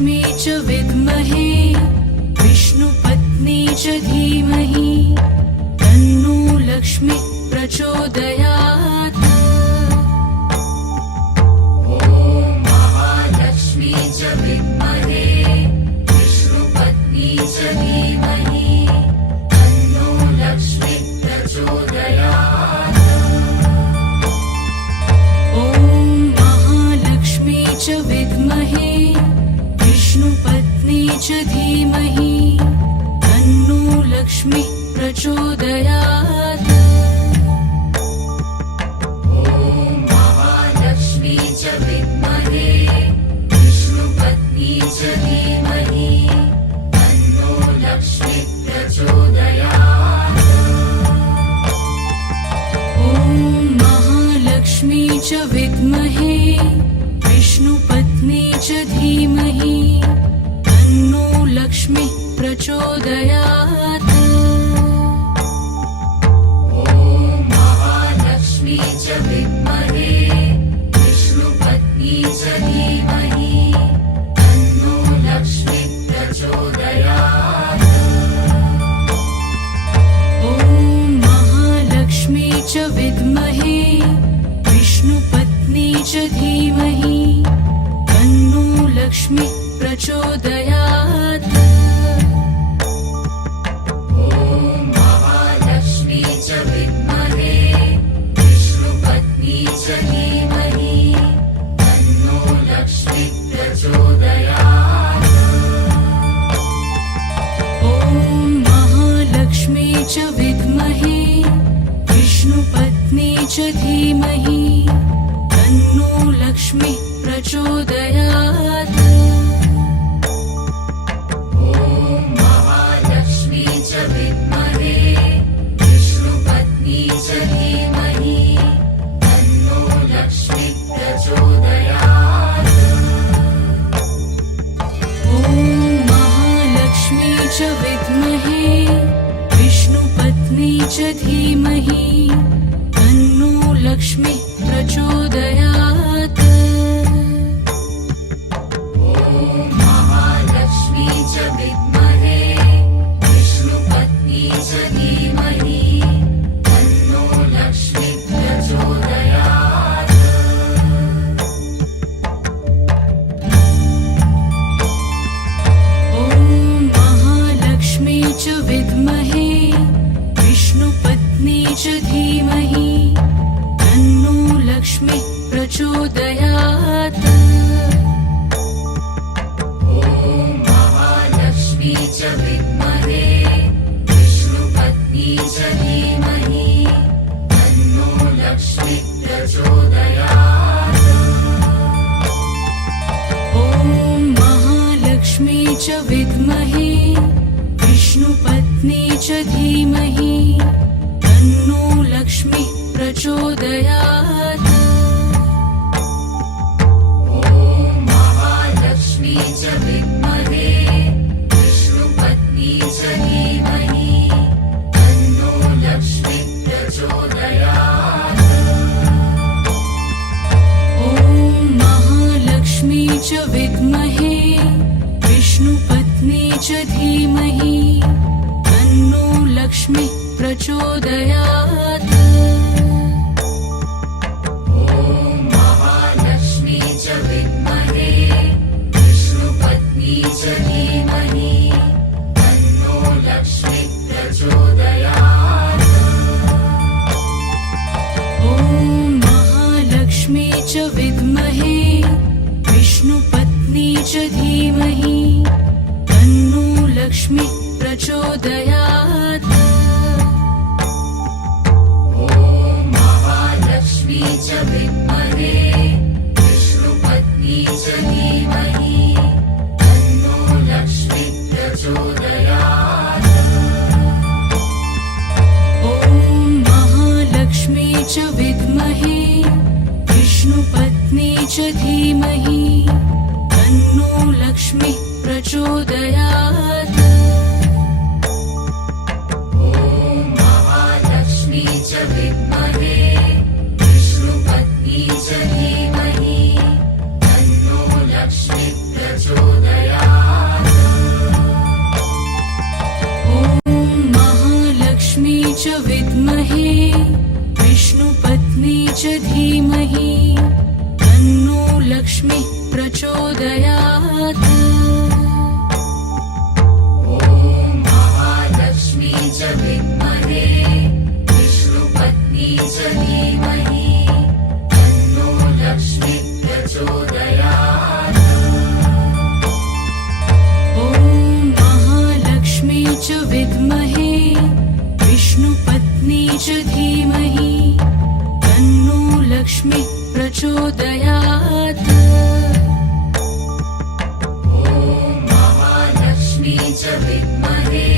महालक्ष्मी च विद्महे विष्णुपत्नी च धीमहि तन्नो लक्ष्मी प्रचोदयात्। महालक्ष्मी च विद्महे विष्णुपत्नी च धीमहि तन्नो लक्ष्मी प्रचोदयात्। ॐ महालक्ष्मी च विद्महे विष्णुपत्नी च धीमहि तन्नो लक्ष्मी प्रचोदयात्। महालक्ष्मी च विद्महे विष्णुपत्नी च धीमहि तन्नो लक्ष्मी प्रचोदयात्। ॐ महालक्ष्मी च विद्महे विष्णुपत्नी च धीमहि तन्नो लक्ष्मी प्रचोदयात्। महालक्ष्मी च विद्महे विष्णुपत्नी च धीमहि तन्नो लक्ष्मी प्रचोदयात्। ॐ महालक्ष्मी च विद्महे विष्णुपत्नी च धीमहि तन्नो लक्ष्मी प्रचोदयात्। महालक्ष्मी च विद्महे विष्णुपत्नी च धीमहि तन्नो लक्ष्मी प्रचोदयात्। ॐ महालक्ष्मी च विद्महे विष्णुपत्नी च धीमहि तन्नो लक्ष्मी प्रचोदयात्। महालक्ष्मी च विद्महे विष्णुपत्नी च धीमहि तन्नो लक्ष्मी प्रचोदयात्। ॐ महालक्ष्मी च विद्महे विष्णुपत्नी च धीमहि तन्नो लक्ष्मी प्रचोदयात्। महालक्ष्मी च विद्महे विष्णुपत्नी च धीमहि तन्नो लक्ष्मी प्रचोदयात्। ॐ महालक्ष्मी च विद्महे विष्णुपत्नी च धीमहि तन्नो लक्ष्मी प्रचोदयात्। महालक्ष्मी च विद्महे विष्णुपत्नी च धीमहि तन्नो लक्ष्मी प्रचोदयात्। ॐ महालक्ष्मी च विद्महे विष्णुपत्नी च धीमहि तन्नो लक्ष्मी प्रचोदयात्। महालक्ष्मी च विद्महे विष्णुपत्नी च धीमहि तन्नो लक्ष्मी प्रचोदयात्। ॐ महालक्ष्मी च विद्महे विष्णुपत्नी च धीमहि तन्नो लक्ष्मी प्रचोदयात्। महालक्ष्मी च विद्महे विष्णुपत्नी च धीमहि तन्नो लक्ष्मी प्रचोदयात्। ॐ महालक्ष्मी च विद्महे विष्णुपत्नी च धीमहि तन्नो लक्ष्मी प्रचोदयात्। महालक्ष्मी च विद्महे विष्णुपत्नी च धीमहि तन्नो लक्ष्मी प्रचोदयात्। ॐ महालक्ष्मी च विद्महे विष्णुपत्नी च धीमहि तन्नो लक्ष्मी प्रचोदयात्। महालक्ष्मी च विद्महे विष्णुपत्नी च धीमहि तन्नो लक्ष्मी प्रचोदयात्। च धीमहि तन्नो लक्ष्मीः प्रचोदयात् ॐ महालक्ष्मी च विद्महे विष्णुपत्नी च धीमहि तन्नो लक्ष्मीः प्रचोदयात् ॐ महालक्ष्मी च विद्महे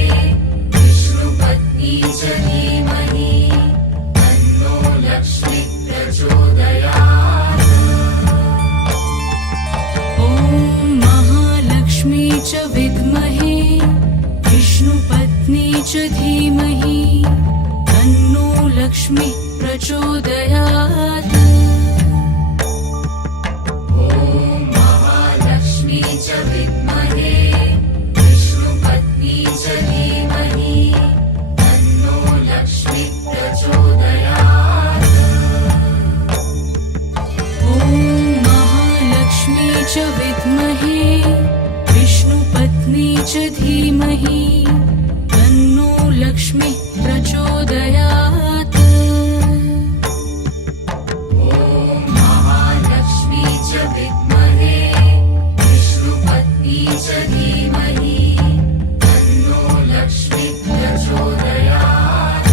विष्णुपत्नी च धीमहि तन्नो लक्ष्मीः प्रचोदयात् ॐ महालक्ष्मी च विद्महे विष्णुपत्नी च धीमहि तन्नो लक्ष्मीः प्रचोदयात् ॐ महालक्ष्मी च विद्महे विष्णुपत्नी च धीमहि तन्नो लक्ष्मीः प्रचोदयात् ॐ महालक्ष्मी च विद्महे विष्णुपत्नी च धीमहि तन्नो लक्ष्मीः प्रचोदयात् ॐ महालक्ष्मी च विद्महे विष्णुपत्नी च धीमहि तन्नो लक्ष्मीः प्रचोदयात्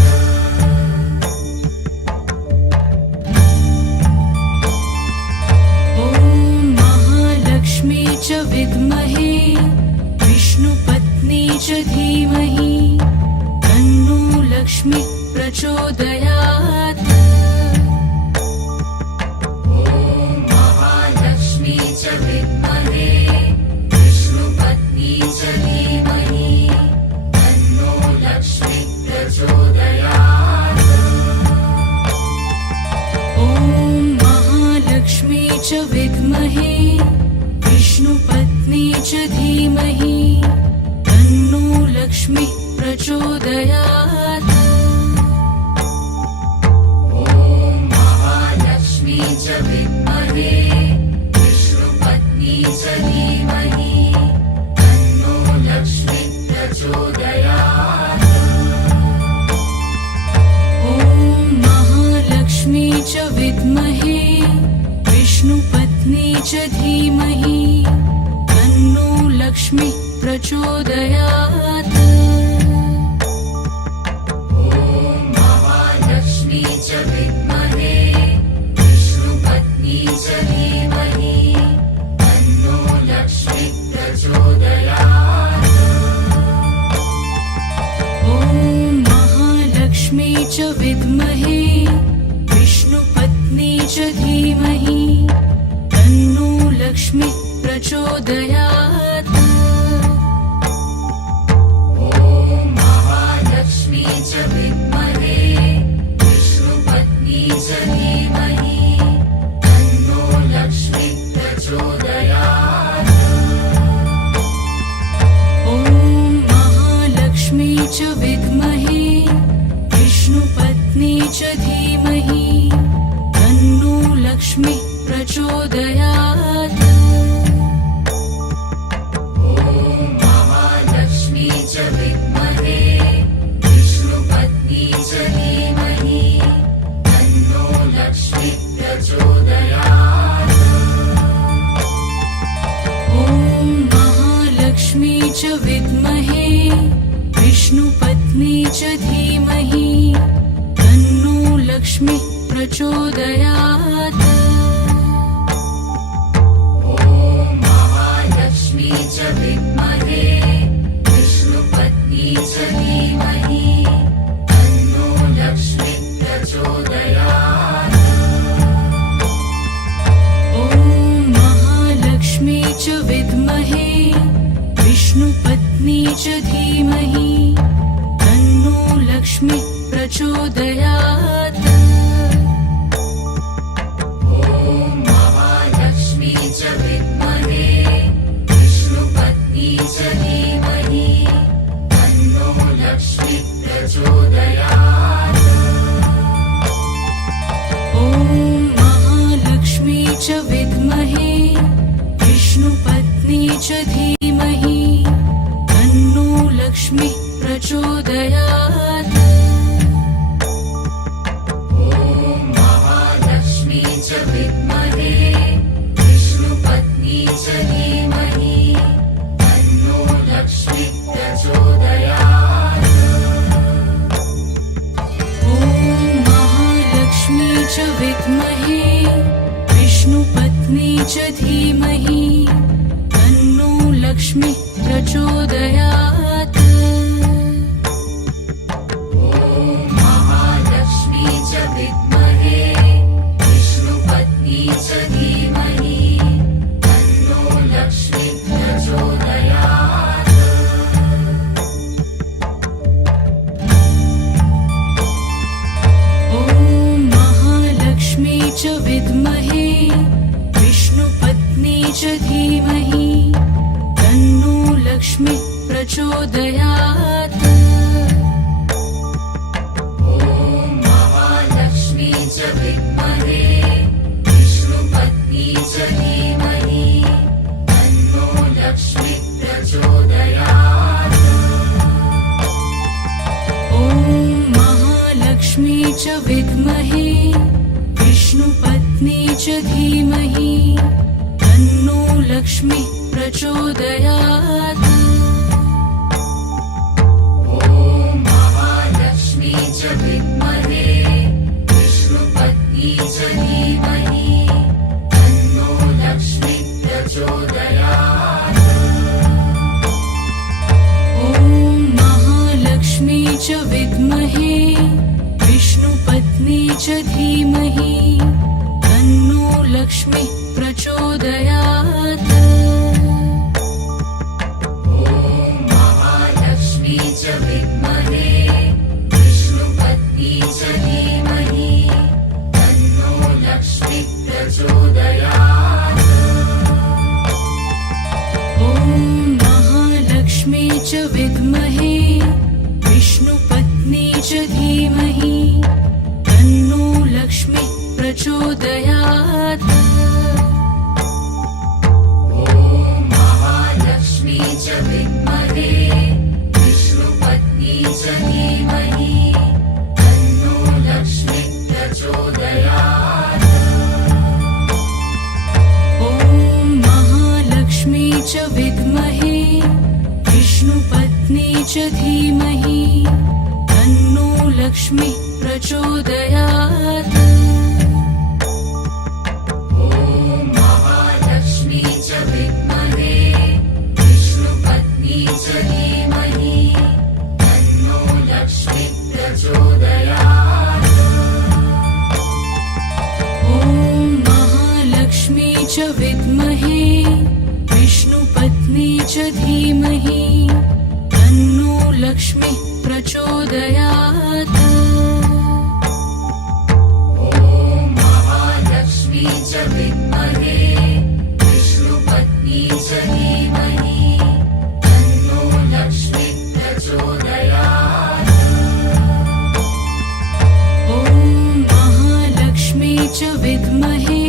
ॐ महालक्ष्मी च विद्महे विष्णुपत्नी च धीमहि तन्नो लक्ष्मीः प्रचोदयात् ॐ महालक्ष्मी च विद्महे विष्णुपत्नी च धीमहि तन्नो लक्ष्मीः प्रचोदयात् ॐ महालक्ष्मी च विद्महे विष्णुपत्नी च धीमहि तन्नो लक्ष्मीः प्रचोदयात् ॐ महालक्ष्मी च विद्महे विष्णुपत्नी च धीमहि तन्नो लक्ष्मीः प्रचोदयात् ॐ महालक्ष्मी च विद्महे विष्णुपत्नी च धीमहि तन्नो लक्ष्मीः प्रचोदयात् ॐ महालक्ष्मी च विद्महे विष्णुपत्नी च धीमहि तन्नो लक्ष्मीः प्रचोदयात् ॐ महालक्ष्मी च विद्महे विष्णुपत्नी च धीमहि तन्नो लक्ष्मीः प्रचोदयात् ॐ महालक्ष्मी च विद्महे विष्णुपत्नी च धीमहि तन्नो लक्ष्मीः प्रचोदयात् ॐ महालक्ष्मी च विद्महे विष्णुपत्नी च धीमहि तन्नो लक्ष्मीः प्रचोदयात् ॐ महालक्ष्मी च विद्महे विष्णुपत्नी च धीमहि तन्नो लक्ष्मीः प्रचोदयात् ॐ महालक्ष्मी च विद्महे विष्णुपत्नी च धीमहि तन्नो लक्ष्मीः प्रचोदयात् ॐ महालक्ष्मी च विद्महे विष्णुपत्नी च धीमहि तन्नो लक्ष्मीः प्रचोदयात् ॐ महालक्ष्मी च विद्महे विष्णुपत्नी च धीमहि तन्नो लक्ष्मीः प्रचोदयात् ॐ महालक्ष्मी च विद्महे विष्णुपत्नी च धीमहि तन्नो लक्ष्मीः प्रचोदयात् ॐ महालक्ष्मी च विद्महे विष्णुपत्नी च धीमहि तन्नो लक्ष्मीः प्रचोदयात् ॐ च विद्महे विष्णुपत्नी च धीमहि तन्नो लक्ष्मी प्रचोदयात्। ॐ महालक्ष्मी च विद्महे विष्णुपत्नी च धीमहि तन्नो लक्ष्मी प्रचोदयात्। ॐ महालक्ष्मी च विद्महे विष्णुपत्नी च धीमहि तन्नो लक्ष्मी प्रचोदयात्। ॐ महालक्ष्मी च विद्महे विष्णुपत्नी च धीमहि तन्नो लक्ष्मी प्रचोदयात्। ॐ महालक्ष्मी च विद्महे विष्णुपत्नी च धीमहि तन्नो लक्ष्मी प्रचोदयात्। ॐ महालक्ष्मी च विद्महे विष्णुपत्नी च धीमहि तन्नो लक्ष्मी प्रचोदयात्। ॐ महालक्ष्मी च विद्महे विष्णुपत्नी च धीमहि तन्नो लक्ष्मी प्रचोदयात्। ॐ महालक्ष्मी च विद्महे विष्णुपत्नी च धीमहि तन्नो लक्ष्मी प्रचोदयात्। ॐ महालक्ष्मी च विद्महे विष्णुपत्नी च धीमहि तन्नो लक्ष्मी प्रचोदयात्। ॐ महालक्ष्मी च विद्महे विष्णुपत्नी च धीमहि तन्नो लक्ष्मी प्रचोदयात्। ॐ महालक्ष्मी च विद्महे विष्णुपत्नी च धीमहि तन्नो लक्ष्मी प्रचोदयात्। ॐ महालक्ष्मी च विद्महे विष्णुपत्नी च धीमहि तन्नो लक्ष्मी प्रचोदयात्। ॐ महालक्ष्मी च विद्महे विष्णुपत्नी च धीमहि तन्नो लक्ष्मी प्रचोदयात्। ॐ महालक्ष्मी च विद्महे विष्णुपत्नी च धीमहि तन्नो लक्ष्मी प्रचोदयात्। ॐ महालक्ष्मी च विद्महे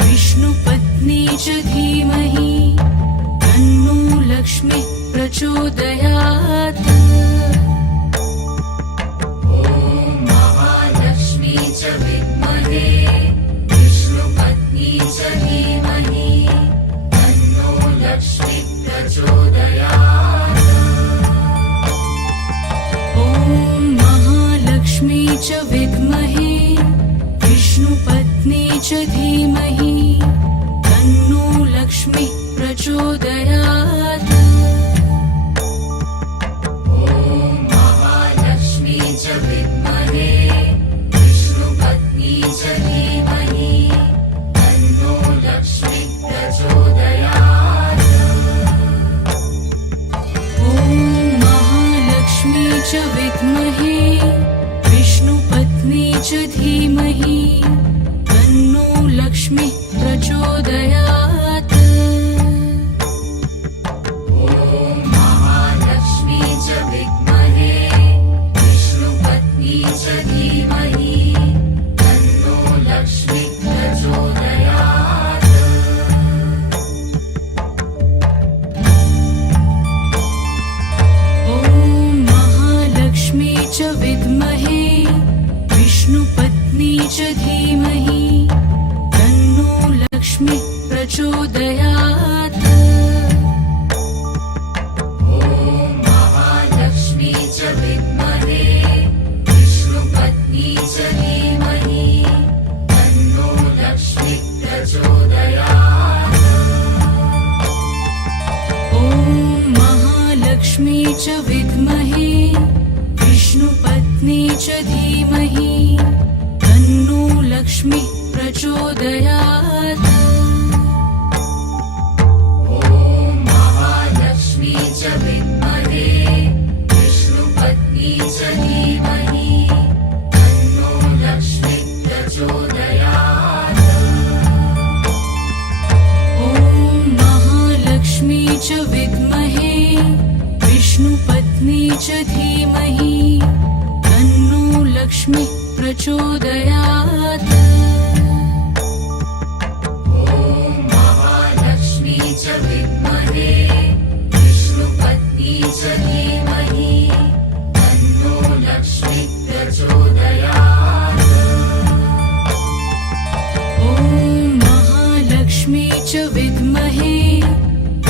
विष्णुपत्नी च धीमहि तन्नो लक्ष्मी प्रचोदयात्। ॐ महालक्ष्मी च विद्महे विष्णुपत्नी च धीमहि तन्नो लक्ष्मी प्रचोदयात्। ॐ महालक्ष्मी च विद्महे विष्णुपत्नी च धीमहि तन्नो लक्ष्मी प्रचोदयात्। ॐ महालक्ष्मी च विद्महे विष्णुपत्नी च धीमहि तन्नो लक्ष्मी प्रचोदयात्। ॐ महालक्ष्मी च विद्महे विष्णुपत्नी च धीमहि तन्नो लक्ष्मी प्रचोदयात्। ॐ महालक्ष्मी च विद्महे विष्णुपत्नी च धीमहि तन्नो लक्ष्मी प्रचोदयात्। ॐ महालक्ष्मी च विद्महे विष्णुपत्नी च धीमहि तन्नो लक्ष्मी प्रचोदयात्। ॐ महालक्ष्मी च विद्महे विष्णुपत्नी च धीमहि च विद्महे विष्णुपत्नी च धीमहि तन्नो लक्ष्मी प्रचोदयात् ॐ महालक्ष्मी च विद्महे विष्णुपत्नी च धीमहि तन्नो लक्ष्मी प्रचोदयात् ॐ महालक्ष्मी च विद्महे विष्णुपत्नी च धीमहि तन्नो लक्ष्मी प्रचोदयात् ॐ महालक्ष्मी च विद्महे विष्णुपत्नी च धीमहि तन्नो लक्ष्मी प्रचोदयात् ॐ महालक्ष्मी च विद्महे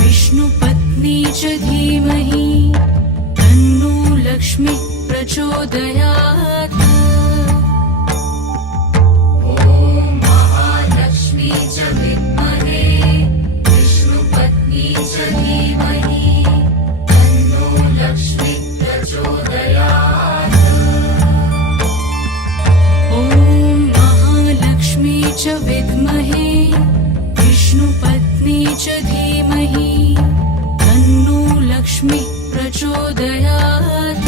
विष्णुपत्नी च धीमहि तन्नो लक्ष्मी प्रचोदयात् ॐ महालक्ष्मी च विद्महे विष्णुपत्नी च धीमहि तन्नो लक्ष्मी प्रचोदयात् ॐ महालक्ष्मी च विद्महे विष्णुपत्नी च धीमहि तन्नो लक्ष्मी प्रचोदयात्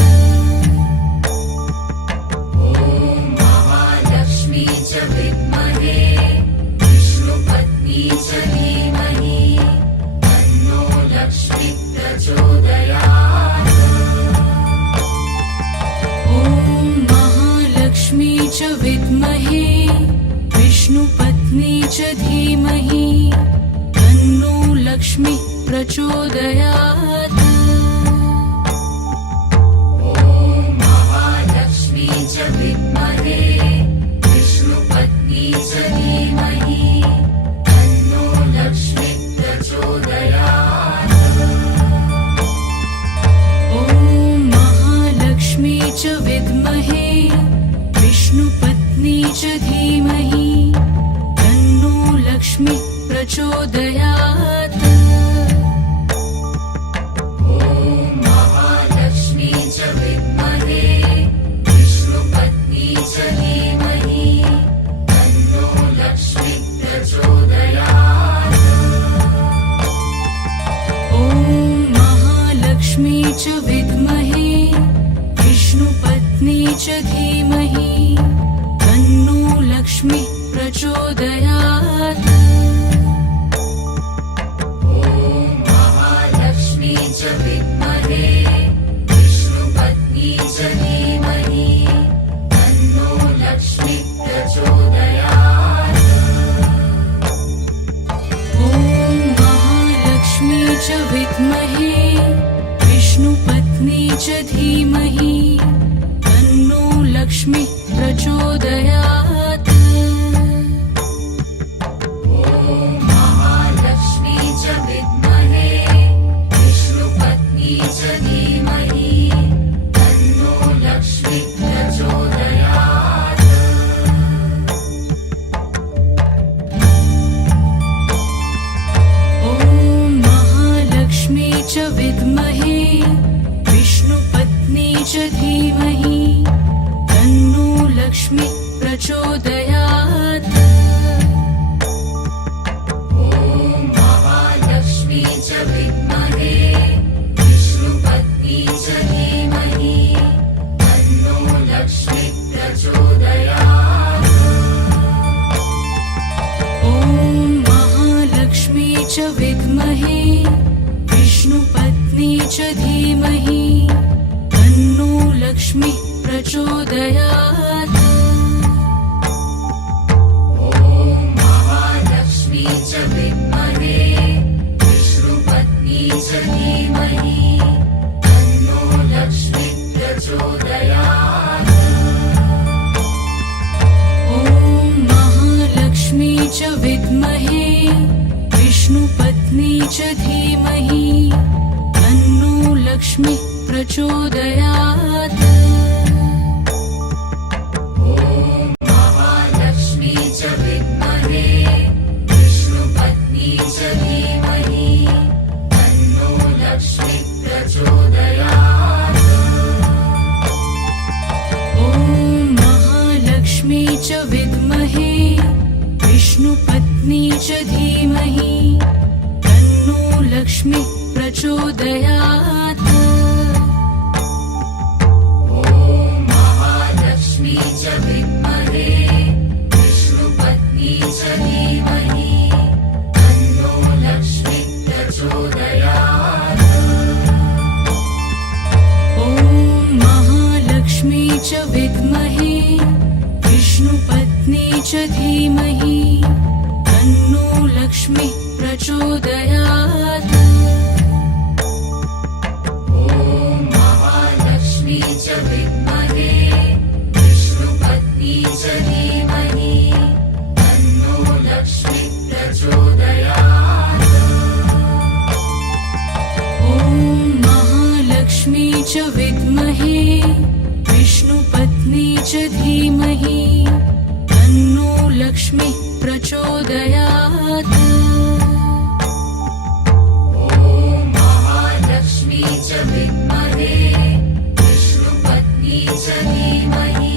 ॐ महालक्ष्मी च विद्महे विष्णुपत्नी च धीमहि तन्नो लक्ष्मी प्रचोदयात् ॐ महालक्ष्मी च विद्महे विष्णुपत्नी च धीमहि तन्नो लक्ष्मी प्रचोदयात् ॐ महालक्ष्मी च विद्महे विष्णुपत्नी च धीमहि तन्नो लक्ष्मी प्रचोदयात् ॐ महालक्ष्मी च विद्महे विष्णुपत्नी च धीमहि तन्नो लक्ष्मी प्रचोदयात् ॐ महालक्ष्मी च विद्महे विष्णुपत्नी च धीमहि तन्नो लक्ष्मी प्रचोदयात् ॐ महालक्ष्मी च विद्महे विष्णुपत्नी च धीमहि तन्नो लक्ष्मी प्रचोदयात् ॐ महालक्ष्मी च विद्महे विष्णुपत्नी च धीमहि तन्नो लक्ष्मी प्रचोदयात् ॐ महालक्ष्मी च विद्महे विष्णुपत्नी च धीमहि तन्नो लक्ष्मी प्रचोदयात् ॐ महालक्ष्मी च विद्महे विष्णुपत्नी च धीमहि तन्नो लक्ष्मी प्रचोदयात् ॐ महालक्ष्मी च विद्महे विष्णुपत्नी च धीमहि तन्नो लक्ष्मी प्रचोदयात् ॐ महालक्ष्मी च विद्महे विष्णुपत्नी च धीमहि तन्नो लक्ष्मी प्रचोदयात् ॐ महालक्ष्मी च विद्महे विष्णुपत्नी च धीमहि तन्नो लक्ष्मी प्रचोदयात् ॐ महालक्ष्मी च विद्महे विष्णुपत्नी च धीमहि तन्नो लक्ष्मी प्रचोदयात् ॐ महालक्ष्मी च विद्महे विष्णुपत्नी च धीमहि तन्नो लक्ष्मी प्रचोदयात् ॐ महालक्ष्मी च विद्महे विष्णुपत्नी च धीमहि तन्नो लक्ष्मी प्रचोदयात् विद्महे विष्णुपत्नी च धीमहि तन्नो लक्ष्मी प्रचोदयात्। ॐ महालक्ष्मी च विद्महे विष्णुपत्नी च धीमहि तन्नो लक्ष्मी प्रचोदयात्। ॐ महालक्ष्मी च विद्महे विष्णुपत्नी च धीमहि तन्नो लक्ष्मी प्रचोदयात्। ॐ महालक्ष्मी च विद्महे विष्णुपत्नी च धीमहि तन्नो लक्ष्मी प्रचोदयात्। ॐ महालक्ष्मी च विद्महे विष्णुपत्नी च धीमहि तन्नो लक्ष्मी प्रचोदयात्। ॐ महालक्ष्मी च विद्महे विष्णुपत्नी च धीमहि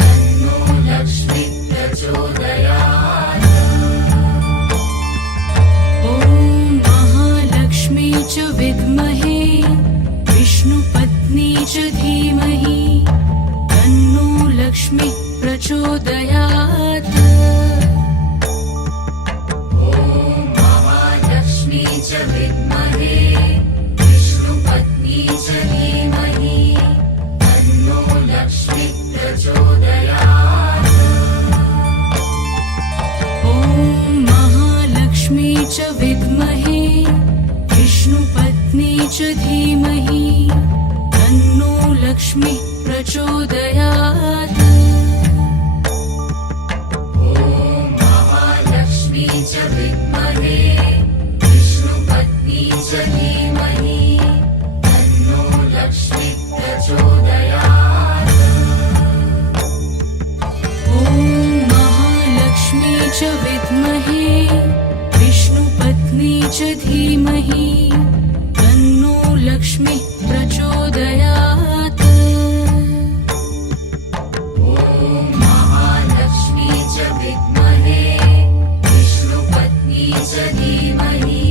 तन्नो लक्ष्मी प्रचोदयात्। ॐ महालक्ष्मी च विद्महे विष्णुपत्नी च धीमहि तन्नो लक्ष्मी प्रचोदयात्। ॐ महालक्ष्मी च विद्महे विष्णुपत्नी च धीमहि तन्नो लक्ष्मी प्रचोदयात्। ॐ महालक्ष्मी च विद्महे विष्णुपत्नी च धीमहि तन्नो लक्ष्मी प्रचोदयात्। ॐ महालक्ष्मी च विद्महे विष्णुपत्नी च धीमहि तन्नो लक्ष्मी प्रचोदयात्। ॐ महालक्ष्मी च विद्महे विष्णुपत्नी च धीमहि तन्नो लक्ष्मी प्रचोदयात्। ॐ महालक्ष्मी च विद्महे विष्णुपत्नी च धीमहि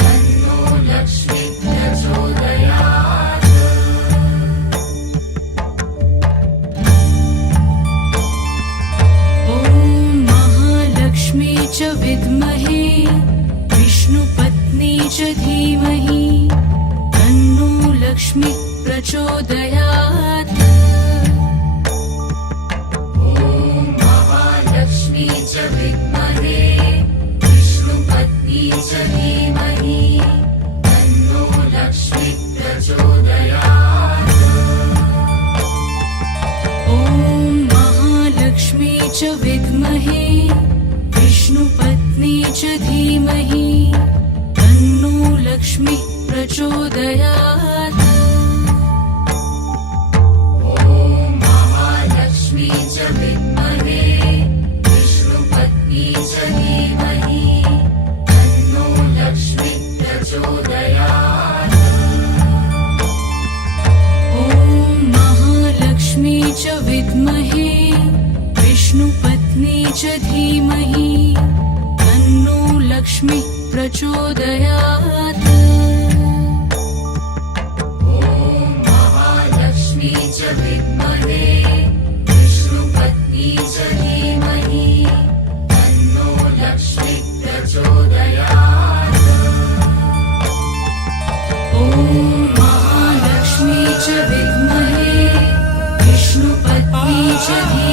तन्नो लक्ष्मी प्रचोदयात्। ॐ महालक्ष्मी च विद्महे विष्णुपत्नी च धीमहि तन्नो लक्ष्मी प्रचोदयात्। ॐ महालक्ष्मी च विद्महे विष्णुपत्नी च धीमहि तन्नो लक्ष्मी प्रचोदयात्। ॐ महालक्ष्मी च विद्महे विष्णुपत्नी च धीमहि तन्नो लक्ष्मी प्रचोदयात्। ॐ महालक्ष्मी च विद्महे विष्णुपत्नी च धीमहि तन्नो लक्ष्मी प्रचोदयात्। ॐ महालक्ष्मी च विद्महे विष्णुपत्नी च धीमहि तन्नो लक्ष्मी प्रचोदयात्। ॐ महालक्ष्मी च विद्महे विष्णुपत्नी च धीमहि तन्नो लक्ष्मी प्रचोदयात्। ॐ महालक्ष्मी च विद्महे विष्णुपत्नी च धीमहि